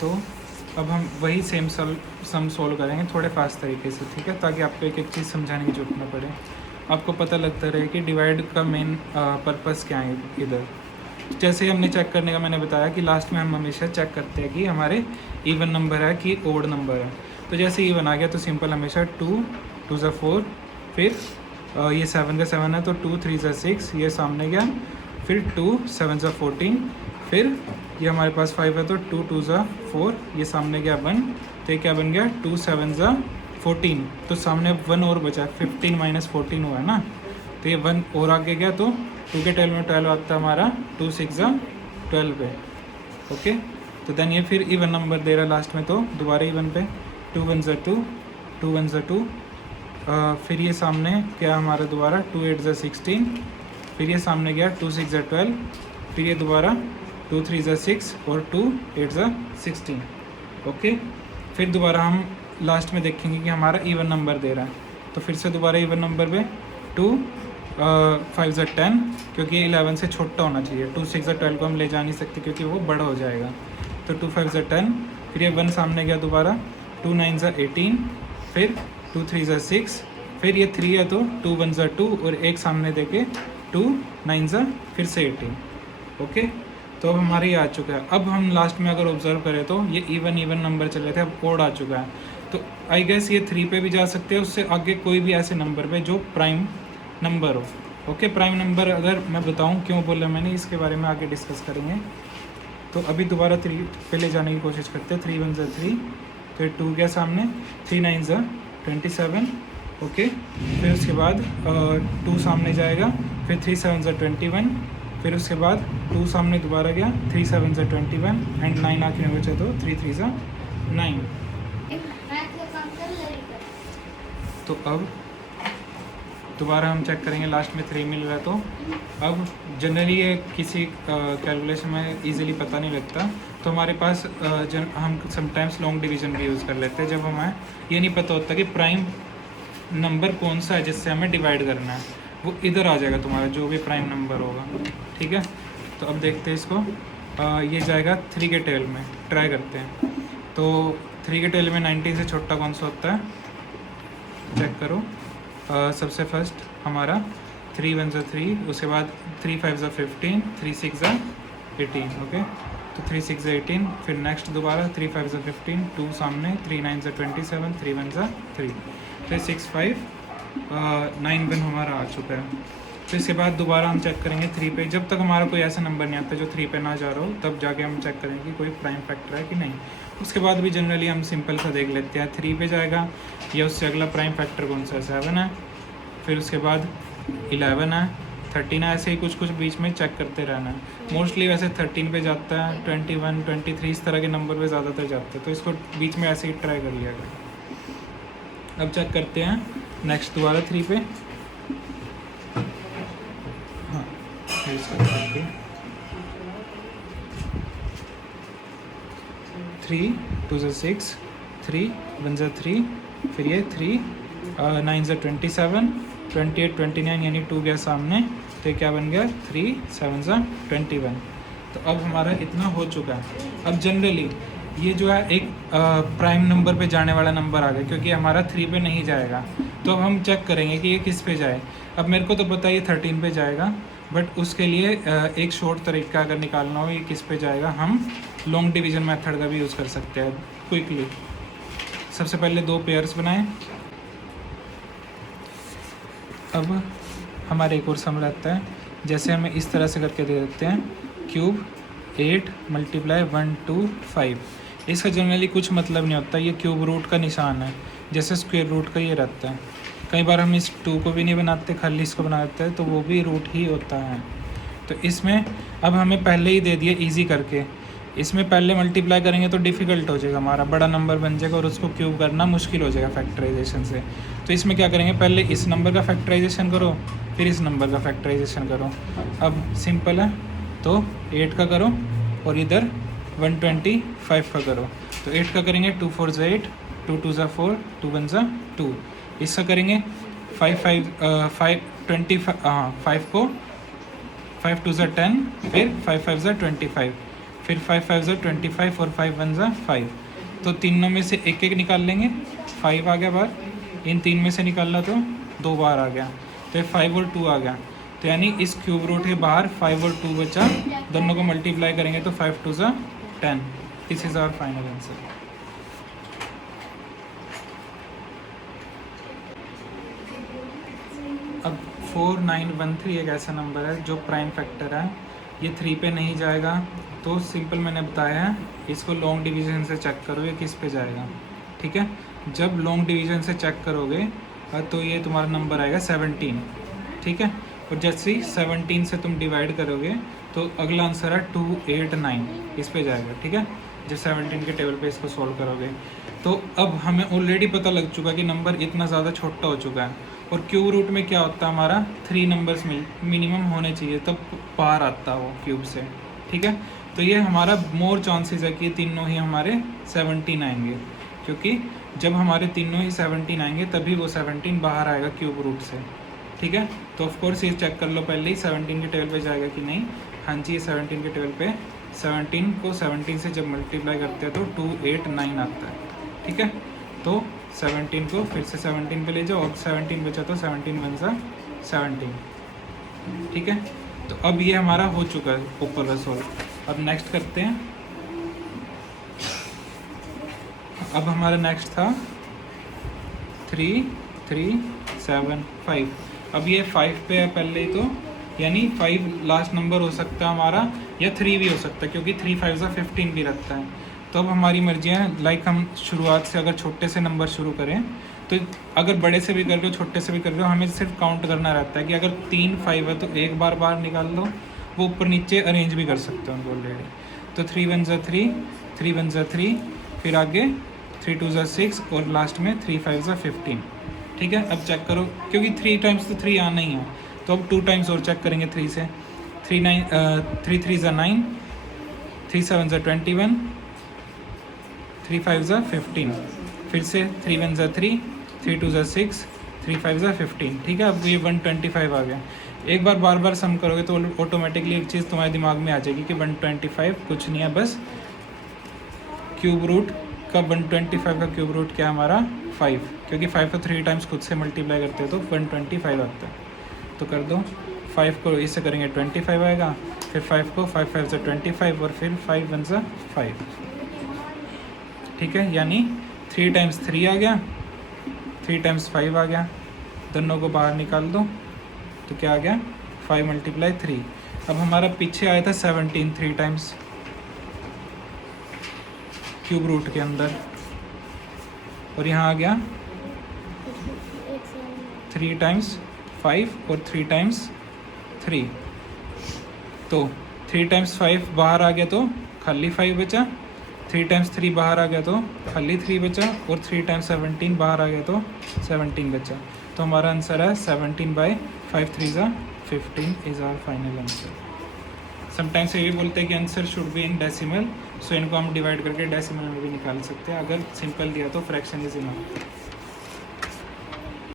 तो अब हम वही सेम सम सोल्व करेंगे थोड़े फास्ट तरीके से, ठीक है, ताकि आपको एक एक चीज़ समझाने की जरूरत ना पड़े, आपको पता लगता रहे कि डिवाइड का मेन पर्पस क्या है इधर। जैसे ही हमने चेक करने का मैंने बताया कि लास्ट में हम हमेशा चेक करते हैं कि हमारे इवन नंबर है कि ओड नंबर है। तो जैसे इवन आ गया तो सिंपल हमेशा 2 2 ज़ा 4, फिर ये 7 का 7 है तो 2 3 ज़ा 6, ये सामने गया, फिर 2 7 ज़ा 14, फिर ये हमारे पास 5 है तो 2 2 ज़ा 4, ये सामने गया 1, तो ये क्या बन गया 2 7 ज़ा 14, तो सामने 1 और बचा, 15 माइनस 14 हुआ है ना, तो ये 1 और आगे गया तो 2 के 12 में 12 आता है हमारा, 2 6 ज़ा 12 है। ओके, तो देन ये फिर इवन नंबर दे रहा है लास्ट में, तो दोबारा इवन पे 2 1 ज़ा 2, 2 1 ज़ा 2, फिर ये सामने क्या हमारा दोबारा 2 8 ज़ा 16, फिर ये सामने गया 2 6 ज़ा 12, फिर ये दोबारा 2 3 ज़ा 6 और 2 8 ज़ा 16। ओके, फिर दोबारा हम लास्ट में देखेंगे कि हमारा इवन नंबर दे रहा है, तो फिर से दोबारा इवन नंबर पे 2 5 ज़ा 10, क्योंकि 11 से छोटा होना चाहिए, 2 6 ज़ा 12 को हम ले जा नहीं सकते क्योंकि वो बड़ा हो जाएगा, तो 2 5 ज़ा 10, फिर ये 1 सामने गया दोबारा, 2 9 ज़ा 18, फिर 2 3 ज़ा 6, फिर ये 3 है तो 2 1 ज़ा 2 और एक सामने देके 2 9 ज़ा फिर से 18। ओके, तो अब हमारे ये आ चुका है। अब हम लास्ट में अगर ऑब्जर्व करें तो ये इवन नंबर चल रहे थे, अब ओड आ चुका है, तो आई गेस ये 3 पे भी जा सकते हैं, उससे आगे कोई भी ऐसे नंबर पे जो प्राइम नंबर हो। ओके, प्राइम नंबर अगर मैं बताऊं क्यों बोला मैंने, इसके बारे में आगे डिस्कस करेंगे। तो अभी दोबारा 3 पे ले जाने की कोशिश करते हैं। 3 1 ज़ा 3, तो ये 2 गया सामने, 3 9 ज़ा 27। ओके, फिर उसके बाद 2 सामने जाएगा, फिर 3 7 ज़ा 21, फिर उसके बाद 2 सामने दोबारा गया, 3 7 ज़ा 21 एंड 9 आखिर में बचा तो 3 3 ज़ा 9। तो अब दोबारा हम चेक करेंगे, लास्ट में 3 मिल रहा है, तो अब जनरली ये किसी कैलकुलेशन में इजीली पता नहीं लगता, तो हमारे पास हम समटाइम्स लॉन्ग डिवीजन भी यूज़ कर लेते हैं जब हमें ये नहीं पता होता कि प्राइम नंबर कौन सा है जिससे हमें डिवाइड करना है, वो इधर आ जाएगा तुम्हारा जो भी प्राइम नंबर होगा। ठीक है, तो अब देखते हैं इसको, ये जाएगा 3 के टेल में, ट्राई करते हैं। तो 3 के टेल में 19 से छोटा कौन सा होता है, चेक करो। सबसे फर्स्ट हमारा 3 1 ज़ा 3, उसके बाद 3 5 ज़ा 15, 3 6 ज़ा 18। ओके, तो 3 6 ज़ा 18, फिर नेक्स्ट दोबारा 3 5 ज़ा 15, 2 सामने, 3 9 ज़ा 27, 3 1 ज़ा 3, फिर 6 5 9 1 हमारा आ चुका है। फिर इसके बाद दोबारा हम चेक करेंगे 3 पे, जब तक हमारा कोई ऐसा नंबर नहीं आता जो 3 पे ना जा रहा हो, तब जाके हम चेक करेंगे कि कोई प्राइम फैक्टर है कि नहीं। उसके बाद भी जनरली हम सिंपल सा देख लेते हैं, 3 पे जाएगा या उससे अगला प्राइम फैक्टर कौन सा है, 7 है, फिर उसके बाद 11 है, 13 है, ऐसे ही कुछ कुछ बीच में चेक करते रहना है। मोस्टली वैसे 13 पे जाता है, 21 23 इस तरह के नंबर पे ज़्यादातर जाते हैं, तो इसको बीच में ऐसे ही ट्राई कर लिया गया। अब चेक करते हैं नेक्स्ट दोबारा 3 पे, हाँ, करके 3 2 ज़ा 6, 3 1 ज़ा 3, फिर ये 3 9 ज़ा 27, 28 29 यानी 2 गया सामने, तो क्या बन गया 3 7 ज़ा 21। तो अब हमारा इतना हो चुका है। अब जनरली ये जो है एक प्राइम नंबर पे जाने वाला नंबर आ गया, क्योंकि हमारा 3 पे नहीं जाएगा, तो अब हम चेक करेंगे कि ये किस पे जाए। अब मेरे को तो पता है ये 13 पे जाएगा, बट उसके लिए एक शॉर्ट तरीका अगर निकालना हो ये किस पे जाएगा, हम लॉन्ग डिवीज़न मेथड का भी यूज़ कर सकते हैं क्विकली। सबसे पहले 2 पेयर्स बनाएं। अब हमारे एक और सम रहता है, जैसे हमें इस तरह से करके दे देते हैं, क्यूब 8 मल्टीप्लाई 1 2 5। इसका जनरली कुछ मतलब नहीं होता, ये क्यूब रूट का निशान है, जैसे स्क्वायर रूट का ये रहता है। कई बार हम इस 2 को भी नहीं बनाते, खाली इसको बना देते हैं, तो वो भी रूट ही होता है। तो इसमें अब हमें पहले ही दे दिया ईजी करके, इसमें पहले मल्टीप्लाई करेंगे तो डिफ़िकल्ट हो जाएगा, हमारा बड़ा नंबर बन जाएगा और उसको क्यूब करना मुश्किल हो जाएगा फैक्टराइजेशन से। तो इसमें क्या करेंगे, पहले इस नंबर का फैक्टराइजेशन करो, फिर इस नंबर का फैक्टराइजेशन करो। अब सिंपल है, तो 8 का करो और इधर 125 का करो। तो 8 का करेंगे 2 4 ज़ा 8, 2 2 ज़ा 4, 2 1 ज़ा 2। इसका करेंगे 5 को 5 2 ज़ा 10, फिर 5 5 ज़ा 25, फिर 5 5 ज़ा 25 और 5 1 ज़ा 5। तो तीनों में से एक एक निकाल लेंगे, 5 आ गया बाहर, इन तीन में से निकालना तो 2 बाहर आ गया, तो 5 और 2 आ गया। तो यानी इस क्यूब रूट के बाहर 5 और 2 बचा, दोनों को मल्टीप्लाई करेंगे तो 5 2 ज़ा 10। This is our final answer. अब 4913 एक ऐसा नंबर है जो प्राइम फैक्टर है, ये 3 पे नहीं जाएगा, तो सिंपल मैंने बताया है, इसको लॉन्ग डिवीज़न से चेक करोगे किस पे जाएगा। ठीक है, जब लॉन्ग डिवीज़न से चेक करोगे तो ये तुम्हारा नंबर आएगा 17। ठीक है, और जैसे ही 17 से तुम डिवाइड करोगे तो अगला आंसर है 289, इस पे जाएगा। ठीक है, जब 17 के टेबल पे इसको सॉल्व करोगे तो अब हमें ऑलरेडी पता लग चुका कि नंबर इतना ज़्यादा छोटा हो चुका है, और क्यूब रूट में क्या होता है हमारा 3 नंबर्स मिनिमम होने चाहिए तब बाहर आता हो क्यूब से। ठीक है, तो ये हमारा मोर चांसेस है कि तीनों ही हमारे 17 आएंगे, क्योंकि जब हमारे तीनों ही 17 आएंगे तभी वो 17 बाहर आएगा क्यूब रूट से। ठीक है, तो ऑफकोर्स ये चेक कर लो पहले ही 17 के टेबल पे जाएगा कि नहीं। हाँ जी, ये 17 के टेबल पे 17 को 17 से जब मल्टीप्लाई करते हैं तो 289 आता है। ठीक है, तो 17 को फिर से 17 पे ले जाओ, और 17 बचा तो 17 1 ज़ा 17। ठीक है, तो अब ये हमारा हो चुका है ऊपर का सॉल्व। अब नेक्स्ट करते हैं। अब हमारा नेक्स्ट था 3 3 7 5। अब ये 5 पे है पहले ही, तो यानी 5 लास्ट नंबर हो सकता है हमारा, या 3 भी हो सकता है, क्योंकि 3 5 ज़ा 15 भी रखता है। तो अब हमारी मर्जी है, लाइक हम शुरुआत से अगर छोटे से नंबर शुरू करें, तो अगर बड़े से भी कर रहे हो छोटे से भी कर रहे हो, हमें सिर्फ काउंट करना रहता है कि अगर 3 5 है तो एक बार बाहर निकाल लो, वो ऊपर नीचे अरेंज भी कर सकते हो उनको ऑलरेडी। तो 3 1 ज़ा 3, 3 1 ज़ा 3, फिर आगे 3 2 ज़ा 6, और लास्ट में 3 5 ज़ा 15। ठीक है, अब चेक करो, क्योंकि 3 टाइम्स तो 3 आना ही है, तो अब 2 टाइम्स और चेक करेंगे 3 से। 3 3 ज़ा 9, 3 7 ज़ा 21, 3 5 ज़ा 15, फिर से 3 1 ज़ा 3, 3 2 ज़ा 6, 3 5 ज़ा 15। ठीक है, अब ये 125 आ गया। एक बार बार बार सम करोगे तो ऑटोमेटिकली एक चीज़ तुम्हारे दिमाग में आ जाएगी कि 125 कुछ नहीं है, बस क्यूब रूट का 125 का क्यूब रूट क्या है हमारा 5, क्योंकि 5 को 3 टाइम्स खुद से मल्टीप्लाई करते हैं तो 125 आता है। तो कर दो, 5 को इससे करेंगे 25 आएगा, फिर 5 को 5 5 ज़ा 25, और फिर 5 1 ज़ा 5। ठीक है, यानी 3 टाइम्स 3 आ गया, 3 टाइम्स 5 आ गया, दोनों को बाहर निकाल दो तो क्या आ गया 5 मल्टीप्लाई 3। अब हमारा पीछे आया था 17 3 टाइम्स क्यूब रूट के अंदर, और यहाँ आ गया 3 टाइम्स 5 और 3 टाइम्स 3। तो 3 टाइम्स 5 बाहर आ गया तो खाली 5 बचा, 3 टाइम्स 3 बाहर आ गया तो खाली 3 बचा, और 3 टाइम्स 17 बाहर आ गया तो 17 बचा। तो हमारा आंसर है 17/5 3 ज़ा 15 is our final answer. Sometimes ये भी बोलते हैं कि answer should be in decimal, so इनको हम डिवाइड करके डेसिमल में भी निकाल सकते हैं। अगर सिंपल दिया तो फ्रैक्शन इज इनफ।